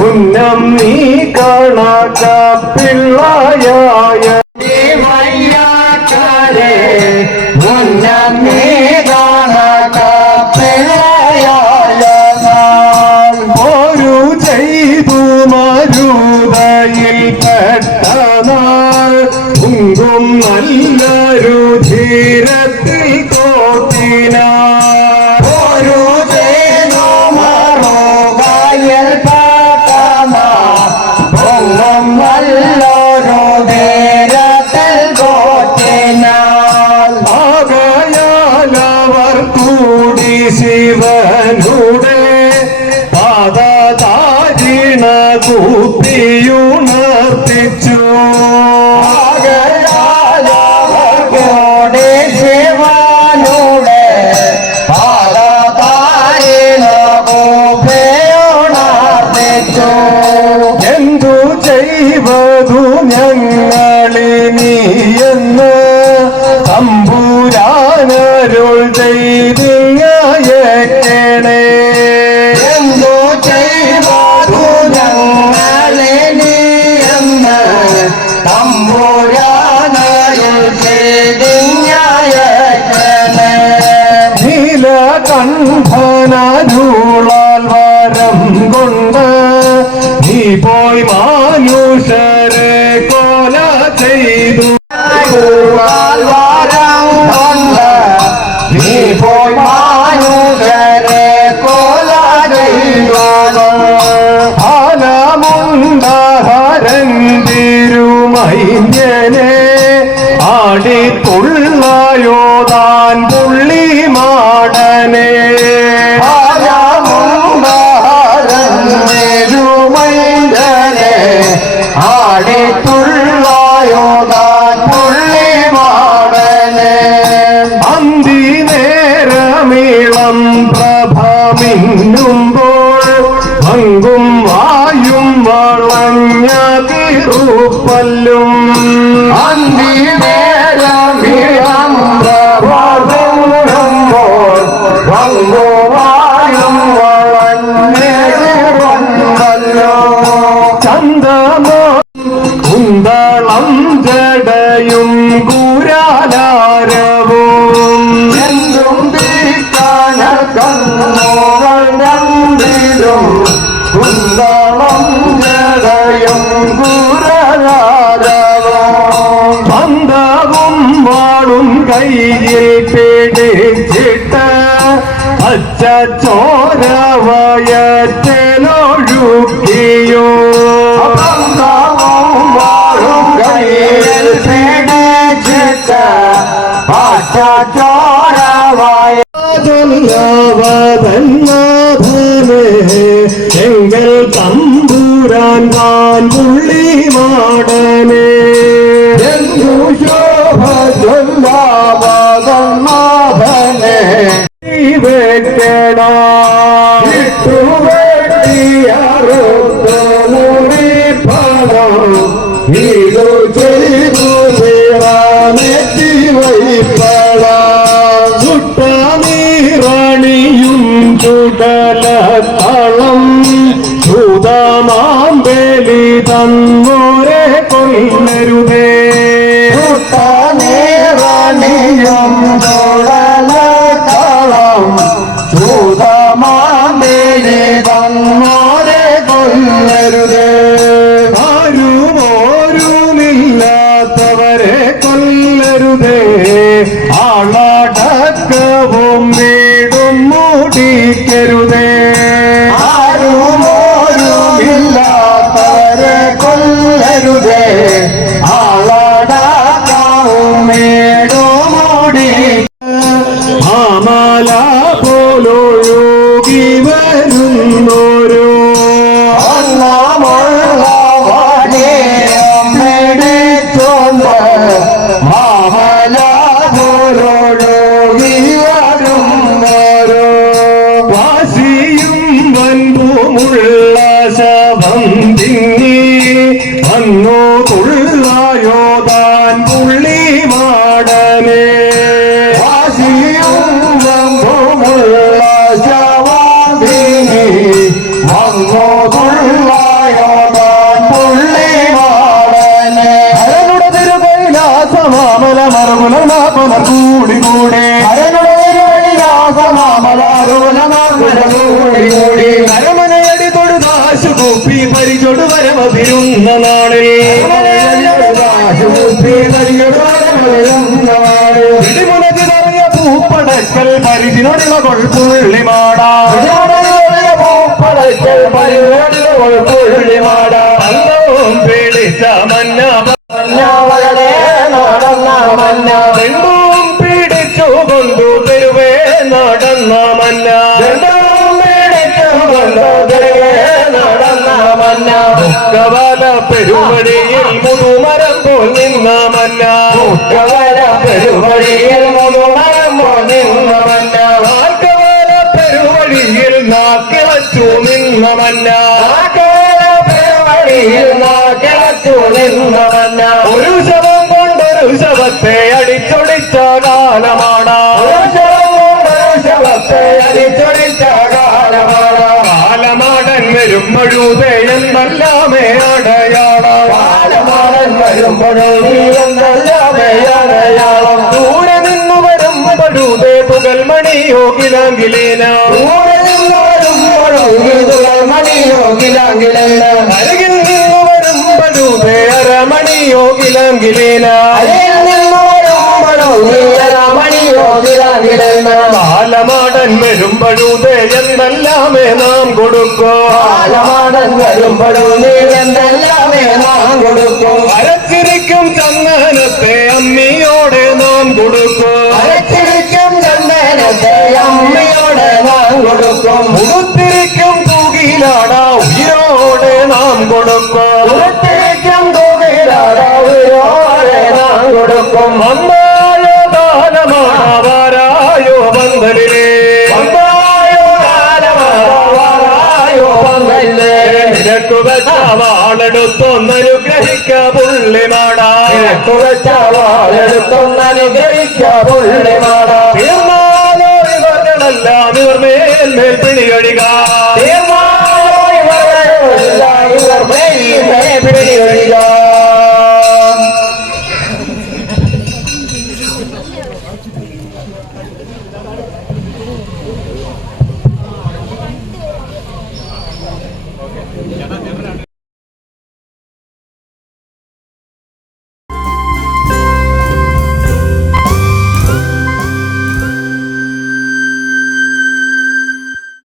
ഉന്നം നീ കാണാക്ക പിള്ളയായ ഉന്നം നീ കാണാക്ക പിള്ളയായ ഒരു ചെയ്തു മരുതയിൽ പെട്ടനാൾ ഉങ്കും നല്ലൊരു ധീരത്തിൽ തോട്ടിനാ ശിവനുടെ പാദചാരിണ കൂപ്പിയുണർത്തിച്ചു ശിവനുടെ പാദചാരിണ കൂപ്പിയുണർത്തിച്ചു എന്തു ചെയ്വതു ഞങ്ങളിനി എന്ന് തമ്പുരാനരുൾ ചെയ്തിങ്ങ എന്തോ ചെയ്തു ഞങ്ങളിനി എന്ന് തമ്പുരാനരുൾ ചെയ്തിങ്ങയക്കണേ നീലകണ്ഠനരുളാൽ വരം കൊണ്ട് നീ പോയി മാനുഷരെ കൊല ചെയ്തു വരം കൊണ്ട് നീ പോയി മാനുഷരെ കൊല ചെയ്തു ഫലമുണ്ടഹരൻ തിരുമൈന്യനെ ആടിത്തുള്ളയോതാൻ പുള്ളി മാടനെ ഫലമുണ്ടഹരൻ തിരുമൈന്യനെ ആടിത്തുള്ളയോതാൻ പുള്ളി മാടനെ അന്തി നേരമീളം പ്രഭമിന്നുമ്പോൾ പങ്കും വായും വളഞ്ഞ തിരുപ്പല്ലും അന്തി നേരമീളം പ്രഭമിന്നുമ്പോൾ പങ്കും വായും വളഞ്ഞ തിരുപ്പല്ലും ചന്ദമോ കുന്തളം ജടയും ഗുരാലാരവും എന്തും കണ്ണോരണ്ടിലും കുന്തളം ജടയും ഗുരാലാരവും ബന്ധവും വാളും കയ്യിൽ പിടിച്ചിട്ട് പച്ച ചോര വയറ്റിലൊഴുക്കിയോ എങ്കിൽ തമ്പുരാൻ താൻ പുള്ളി മാടനെ എന്തു ശോഭ ചൊല്ലാവതന്നാഭനെ വെക്കടാ ഇട്ടുവെട്ടിയറുത്ത് മുറി പണം ഇതു ചെയ്തു നെറ്റി വൈപ്പടാം ചുട്ടനീറണിയും ചുടലത്തളം ചുതമാമ്പേലി തന്നോരെ കൊല്ലരുതേ ചുട്ടനീറണിയും ചുടലത്തളം ചുതമാമ്പേലി തന്നോരെ കൊല്ലരുതേ ആരുമോരുമില്ലാത്തവരെ കൊല്ലരുതേ ആളടക്കവും വീടും മൂടിക്കരുതേ ആരുമോരുമില്ലാത്തവരെ കൊല്ലരുതേ ആളടക്കവും വീടും മൂടി മാമല പോലൊഴുകി വരുന്നോരോ അണ്ണാമുള്ളവനെ പിടിച്ചോണ്ട് മാമലാതോരോടോടി വരുന്നോരോ വാശിയും വൻപുമുള്ള ശവം തിങ്ങി വന്നു തുള്ളായോതാൻ പുള്ളി മാടനെ വാശിയും വമ്പുമുള്ള ശവാന്തിനി വന്നോ തുള്ളായോടാൻ പുള്ളി മാടനെ അരനുടെ തിരുകൈലാസമാമല മറുകുലർ മാപ്പലർ കൂടി കൂടെ അരനുടെ തിരുവഴിയാസമാമലാരുലമാകൂടി അരമനയടി തൊഴുതാശു കൂപ്പി പരിചൊടു വരമതിരുന്ന നാളിൽ ഇടിമുനതി നിറഞ്ഞ പൂപ്പടക്കൽ പരിചിനൊടിവ കൊൾപ്പുള്ളി മാടാ അന്തവും പിടിച്ച മന്ന പെണ്ണും പിടിച്ചു കൊണ്ടു തെരുവേ നടന്ന മന്ന കവാല പെരുവഴിയിൽ മുതുമരം പോൽ നിന്ന മന്ന പെരുവഴിയിൽ മുതുമരമ്പോ നിന്ന മന്ന കവാല പെരുവഴിയിൽ നാക്കിളച്ചു നിന്ന മന്ന ഒരു ശവം കൊണ്ടൊരു ശവത്തെ അടിച്ചൊടിച്ച കാലമാടാ കാലമാടൻ വരുമ്പഴുതേ എന്നല്ലാമേ അടയാളം ദൂരെ നിന്നു വരുമ്പഴുതേ തുകൽ മണിയോകിലാങ്കിലേന അരികിൽ നിന്നു വരുമ്പഴുതേ അരമണിയോകിലാങ്കിലേന കാലമാടൻ വരുമ്പഴുതേ എന്നല്ലാമേ നാം കൊടുക്കോ അരച്ചിരിക്കും ചന്ദനത്തെ അമ്മിയോടെ നാം കൊടുക്കോ ഉടുത്തിരിക്കും തൂകിലാട ഉയരോടെ നാം കൊടുക്കോ അമ്മായോ ദാനമാവാരായോ പന്തലിലെ നിനക്കു വെച്ച വാളെടുത്തൊന്നനുഗ്രഹിക്ക പുള്ളിമാടാ പുള്ളിമാടാ